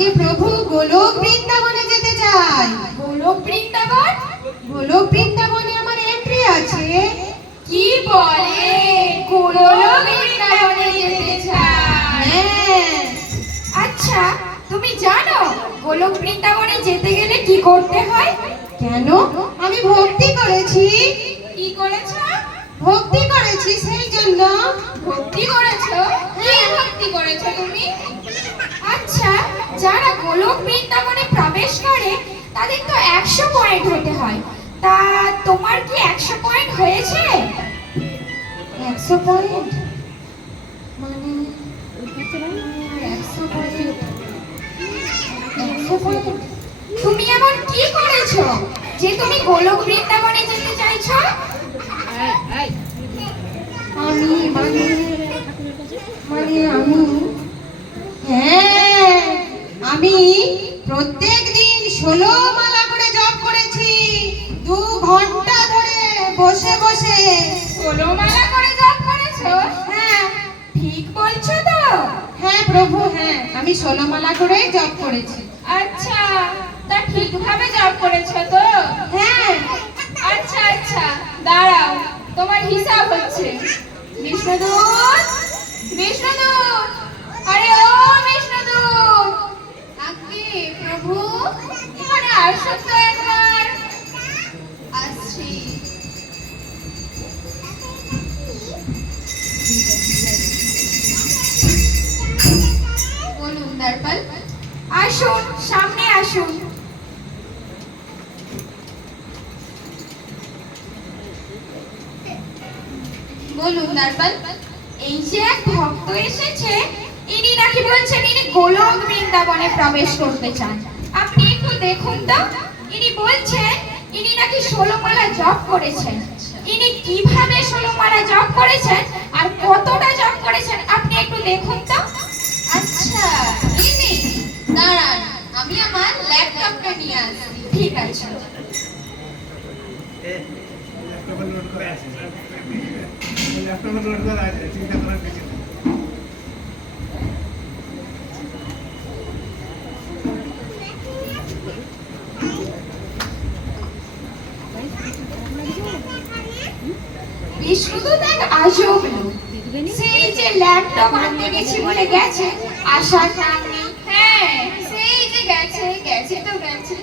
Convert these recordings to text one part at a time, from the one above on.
আগে প্রভু গোলক বৃন্দাবনে যেতে চাই। গোলক বৃন্দাবন? গোলক বৃন্দাবনে আমার এন্ট্রি আছে। কি বলে, গোলক বৃন্দাবনে যেতে চায়? হ্যাঁ। আচ্ছা, তুমি জানো গোলক বৃন্দাবনে যেতে গেলে কি করতে হয়? কেন? আমি ভক্তি করেছি। কি করেছো? ভক্তি করেছি, সেই জন্য। ভক্তি করেছো? কি ভক্তি করেছো তুমি? আচ্ছা, যারা গোলক বৃন্দাবনে প্রবেশ করে তাদের তো 100 পয়েন্ট হতে হয়। তা তোমার কি 100 পয়েন্ট হয়েছে? 100 পয়েন্ট মানে 100 পয়েন্ট। 100 পয়েন্ট। তুমি এমন কি করেছো যে তুমি গোলক বৃন্দাবনে যেতে চাইছো? আমি মানে আমি, হ্যাঁ, আমি প্রত্যেক দিন 16 মালা করে জপ করেছি, 2 ঘন্টা ধরে বসে বসে। 16 মালা করে জপ করেছো? হ্যাঁ। ঠিক বলছো তো? হ্যাঁ প্রভু, হ্যাঁ, আমি 16 মালা করে জপ করেছি। আচ্ছা, তা ঠিকভাবে জপ করেছো তো? হ্যাঁ। আচ্ছা আচ্ছা, দাঁড়াও, তোমার হিসাব হচ্ছে। বিষ্ণুদূত, বিষ্ণুদূত, আরে ও বিষ্ণুদূত! আগে প্রভু, এখানে আসো তো একবার। আসছি। বলুন দর্পণ। আসুন, সামনে আসুন। বলুন দর্পণ। এই যে এক ভক্ত এসেছে, ইনি নাকি বলছেন ইনি গোলক বৃন্দাবনে প্রবেশ করতে চান। আপনি একটু দেখুন তো। ইনি বলছেন ইনি নাকি 16 মালা জপ করেছেন। ইনি কিভাবে 16 মালা জপ করেছেন আর কতটা জপ করেছেন আপনি একটু দেখুন তো। আচ্ছা, ইনি দাঁড়ান, আমি আমার ল্যাপটপটা নিয়ে আসছি। ঠিক আছে। বিষ্ণুদূত এক আজব লোক। সেই যে ল্যাপটপ আনতে গেছি বলে গেছে, আসার নাম নেই। হ্যাঁ, সেই যে গেছে, গেছে তো গেছে।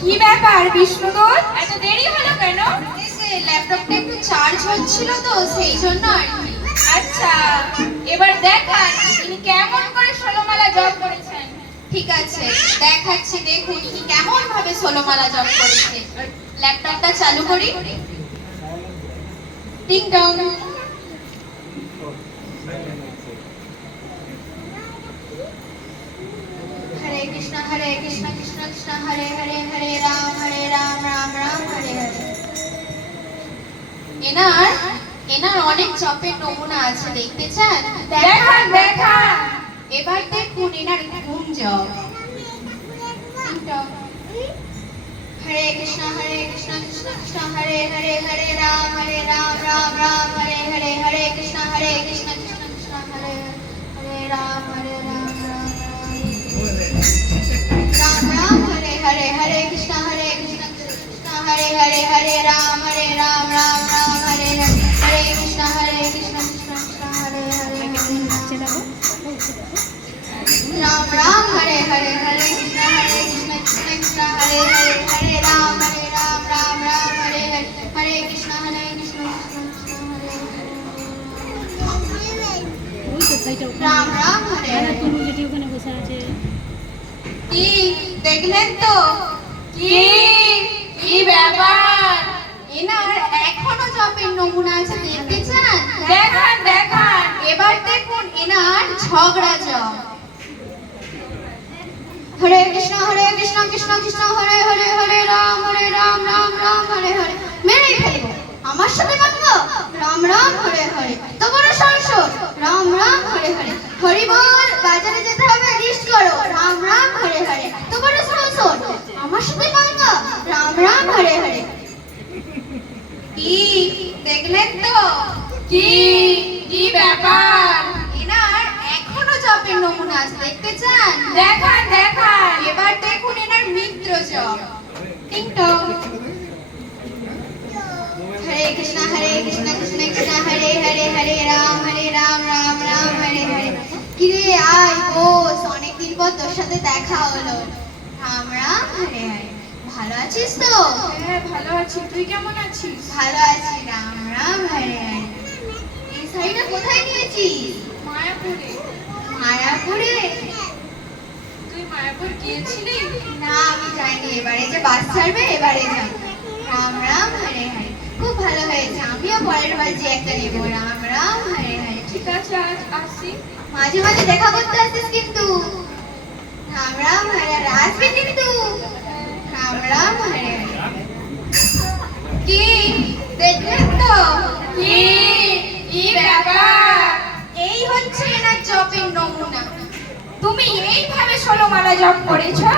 কি ব্যাপার বিষ্ণুদূত, এত দেরি হলো কেন? এই যে ল্যাপটপটা একটু চার্জ হচ্ছিল তো, সেই জন্য আর কি। আচ্ছা, এবার দেখান তিনি কেমন করে 16 মালা জপ করেছেন। ঠিক আছে, দেখাচ্ছি, দেখুন ইনি কেমন ভাবে 16 মালা জপ করেছে। ল্যাপটপটা চালু করি। টিং টং। হরে কৃষ্ণ কৃষ্ণ কৃষ্ণ হরে হরে, হরে রাম রাম রাম হরে হরে। এনার এনার অনেক জপের নমুনা আছে, দেখতে চান? দেখান দেখান। এবার দেখুন এনার ঘুম জপ। টিং টং। হরে কৃষ্ণ কৃষ্ণ কৃষ্ণ হরে হরে, হরে রাম রাম রাম হরে হরে, হরে কৃষ্ণ কৃষ্ণ কৃষ্ণ হরে হরে রাম রাম রাম রাম হরে হরে, হরে কৃষ্ণ কৃষ্ণ হরে হরে, হরে রাম রাম রাম হরে হরে কৃষ্ণ কৃষ্ণ কৃষ্ণ হরে হরে রাম রাম হরে হরে, হরে কৃষ্ণ কৃষ্ণ কৃষ্ণ হরে হরে, হরে রাম রাম রাম হরে হরে, হরে কৃষ্ণ কৃষ্ণ কৃষ্ণ হরে রাম রাম হরে হরে। কি দেখলেন তো? কি কি ব্যাপার? এনার এখনো জপের নমুনা আছে, দেখতে চান? দেখান দেখান। এবার দেখুন এনার ঝগড়া জপ। হরে কৃষ্ণ কৃষ্ণ কৃষ্ণ হরে হরে, হরে রাম রাম রাম হরে হরে। মেরেই ফেলবো, আমার সাথে মানবো? রাম রাম হরে হরে। তো বড় সংসদ, রাম রাম হরে হরে। হরি বল, বাজারে যেতে হবে, লিস্ট করো, রাম রাম হরে হরে। তো বড় সংসদ, আমার সাথে মানবো? রাম রাম হরে হরে। কি দেখলেন তো? কি কি ব্যাপার? এনার এখনো জপের নমুনা আছে, দেখতে চান? দেখান দেখান। এবার দেখুন এনার মিত্র জপ। টিংটং। হরে কৃষ্ণ কৃষ্ণ কৃষ্ণ হরে হরে হরে রাম রাম রাম হরে হরে। কিরে আয় বস, অনেকদিন পর তোর সাথে দেখা হলো। রাম রাম হরে হরে। ভালো আছিস তো? হ্যাঁ ভালো আছি, তুই কেমন আছিস? ভালো আছি। রাম রাম হরে হরে। এই শাড়িটা কোথায় নিয়েছিস? মায়াপুরে। মায়াপুরে? তুই মায়াপুর গিয়েছিলি? না আমি যাইনি, এবারে যে বাস ছাড়বে এবারে যাব। রাম রাম হরে হরে। খুব ভালো হয়েছে, আমিও পরের বার যে একটা নেব। রাম রাম হরে হরে। ঠিক আছে, আজ আসি। মাঝে মাঝে দেখা করতে আসিস কিন্তু। রাম রাম হরে হরে। আসবি কিন্তু। রাম রাম হরে হরে। কি দেখলেন তো? কি কি ব্যাপার? এই হচ্ছে এনার জপের নমুনা। তুমি এইভাবে 16 মালা জপ করেছো?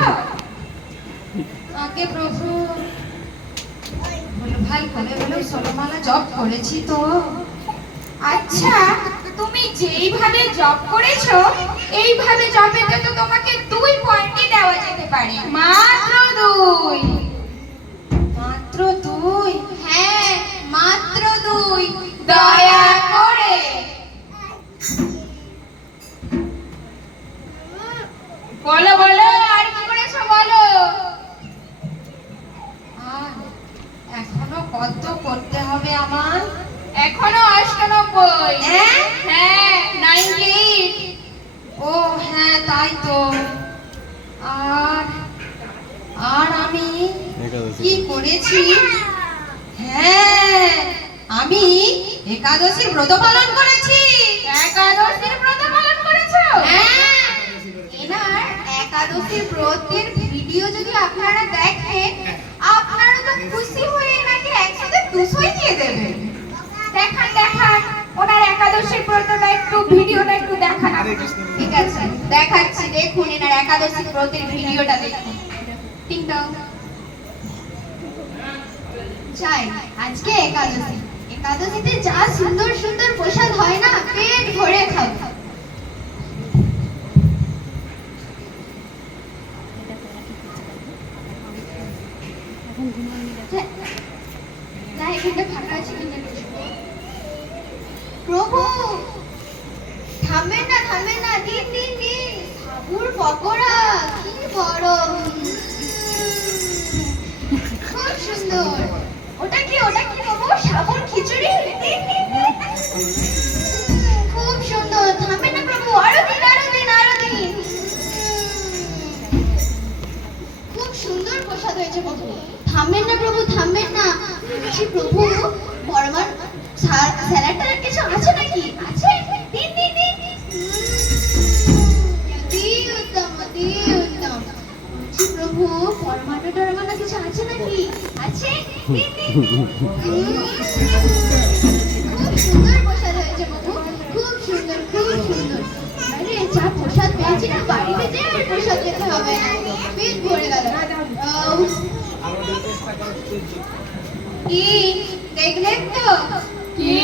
আগে প্রভু বলো, ভাই করে বলো, 16 মালা জপ করেছি তো। আচ্ছা, তুমি যেইভাবে জপ করেছো এইভাবে জপেতে তো তোমাকে 2 পয়েন্টই দেওয়া যেতে পারে। মাত্র 2? মাত্র 2? হ্যাঁ মাত্র 2। দয়া করে। বলো বলো, আর কি করেছো বলো। আর এখনো কত করতে হবে আমার? এখনো 98। হ্যাঁ? হ্যাঁ 98। ও হ্যাঁ তাই তো। আর আর আমি কি করেছি? হ্যাঁ আমি একাদশীর ব্রত পালন করেছি। একাদশীর ব্রত পালন করেছো? হ্যাঁ, এনার একাদশীর ব্রতের ভিডিও যদি আপনারা দেখেন, আপনারা তো খুশি হয়ে এনাকে একসাথে 200 দিয়ে দেবেন। দেখান দেখান, ওনার একাদশীর ব্রতটা একটু, ভিডিওটা একটু দেখান। ঠিক আছে দেখাচ্ছি, দেখুন এনার একাদশী ব্রতের ভিডিওটা দেখুন। টিংটং। চাই আজকে একাদশী, একাদশীতে যা সুন্দর সুন্দর প্রসাদ হয় না, পেট ভরে খাবো। না এখানটা ফাঁকা আছে কিনা দেখবো। প্রভু থামবেন না, দিন দিন দিন। সাবুর পকোড়া কি গরম, খুব সুন্দর। ওটা কি প্রভু? সাবুর খিচুড়ি? দিন দিন দিন। খুব সুন্দর, থামবেন না প্রভু, আরো দিন আরো দিন আরো দিন। খুব সুন্দর প্রসাদ হয়েছে প্রভু, থামবেন না প্রভু থামবেন না। বলছি প্রভু বর্মার স্যালাড ট্যালাড কিছু আছে নাকি? আছে? দিন দিন দিন। অতি উত্তম অতি উত্তম। বলছি প্রভু পরমাণু টরমাণু কিছু আছে নাকি? আছে? দিন দিন দিন। খুব সুন্দর প্রসাদ হয়েছে প্রভু, খুব সুন্দর খুব সুন্দর। আরে যা প্রসাদ পেয়েছি না, বাড়িতে যেয়ে আর প্রসাদ পেতে হবে না, পেট ভরে গেল। কি দেখলেন তো? কি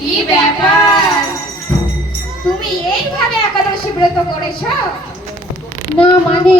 কি ব্যাপার? তুমি এইভাবে একাদশী ব্রত করেছো? না মানে